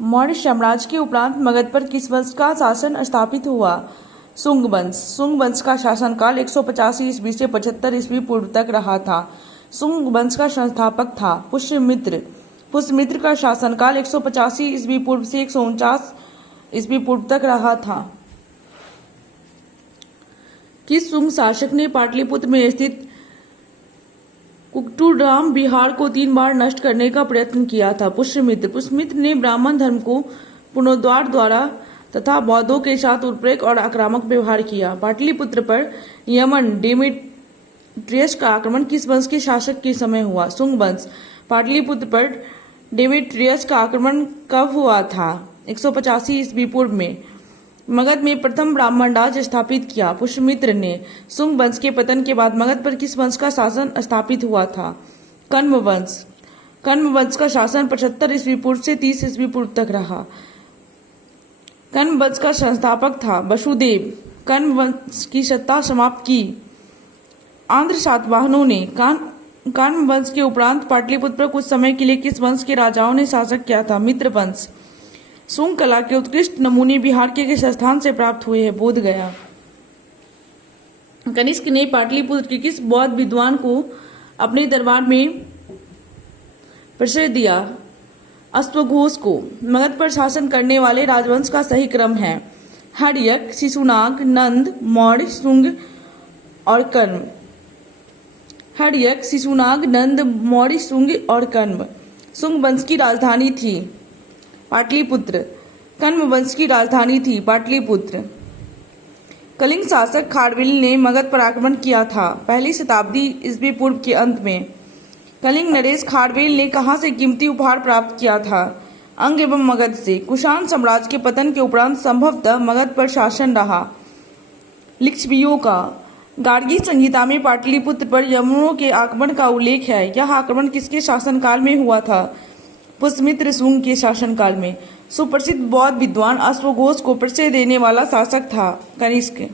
मौर्य साम्राज्य के उपरांत मगध पर किस वंश का शासन स्थापित हुआ? शुंग वंश। शुंग वंश का शासनकाल 185 ईस्वी से 75 ईस्वी पूर्व तक रहा था। शुंग वंश का संस्थापक था पुष्यमित्र। पुष्यमित्र का शासनकाल 185 ईस्वी पूर्व से 149 ईस्वी पूर्व तक रहा था। किस शुंग शासक ने पाटलिपुत्र में स्थित कुक्कुटराम विहार को 3 बार नष्ट करने का प्रयत्न किया था? पुष्यमित्र। पुष्यमित्र ने ब्राह्मण धर्म को पुनरुद्धार द्वारा तथा बौद्धों के साथ उत्प्रेरक और आक्रामक व्यवहार किया। पाटलिपुत्र पर यमन डेमेट्रियस का आक्रमण किस वंश के शासक के समय हुआ? शुंग वंश। पाटलिपुत्र पर डेमेट्रियस का आक्रमण कब हुआ था? 185 ईस्वी पूर्व में। मगध में प्रथम ब्राह्मण राज स्थापित किया पुष्यमित्र ने। शुंग वंश के पतन के बाद मगध पर किस वंश का शासन स्थापित हुआ था? कण्व वंश। कण्व वंश का शासन 75 ईस्वी पूर्व से 30 ईस्वी पूर्व तक रहा। कण्व वंश का संस्थापक था वसुदेव। कण्व वंश की सत्ता समाप्त की आंध्र सातवाहनों ने। कण्व वंश के उपरांत पाटलिपुत्र पर कुछ समय के लिए किस वंश के राजाओं ने शासन किया था? मित्र वंश। शुंग कला के उत्कृष्ट नमूने बिहार के किस स्थान से प्राप्त हुए हैं? बोध गया। कनिष्क ने पाटलिपुत्र के किस बौद्ध विद्वान को अपने दरबार में प्रश्रय दिया? अश्वघोष को। मगध पर शासन करने वाले राजवंश का सही क्रम है हर्यक, शिशुनाग, नंद, मौर्य, शुंग और कण्व। हर्यक, शिशुनाग, नंद, मौर्य, शुंग और कण्व। शुंग वंश की राजधानी थी पाटलिपुत्र। कण्व वंश की राजधानी थी पाटलिपुत्र। कलिंग शासक खारवेल ने मगध पर आक्रमण किया था 1ली शताब्दी ईस्वी पूर्व के अंत में। कलिंग नरेश खारवेल ने कहां से कीमती उपहार प्राप्त किया था? अंग एवं मगध से। कुषाण साम्राज्य के पतन के उपरांत संभवतः मगध पर शासन रहा लिच्छवियों का। गार्गी संहिता में पाटलिपुत्र पर यवनों के आक्रमण का उल्लेख है। यह आक्रमण किसके शासनकाल में हुआ था? पुष्यमित्र शुंग के शासनकाल में। सुप्रसिद्ध बौद्ध विद्वान अश्वघोष को प्रश्रय देने वाला शासक था कनिष्क।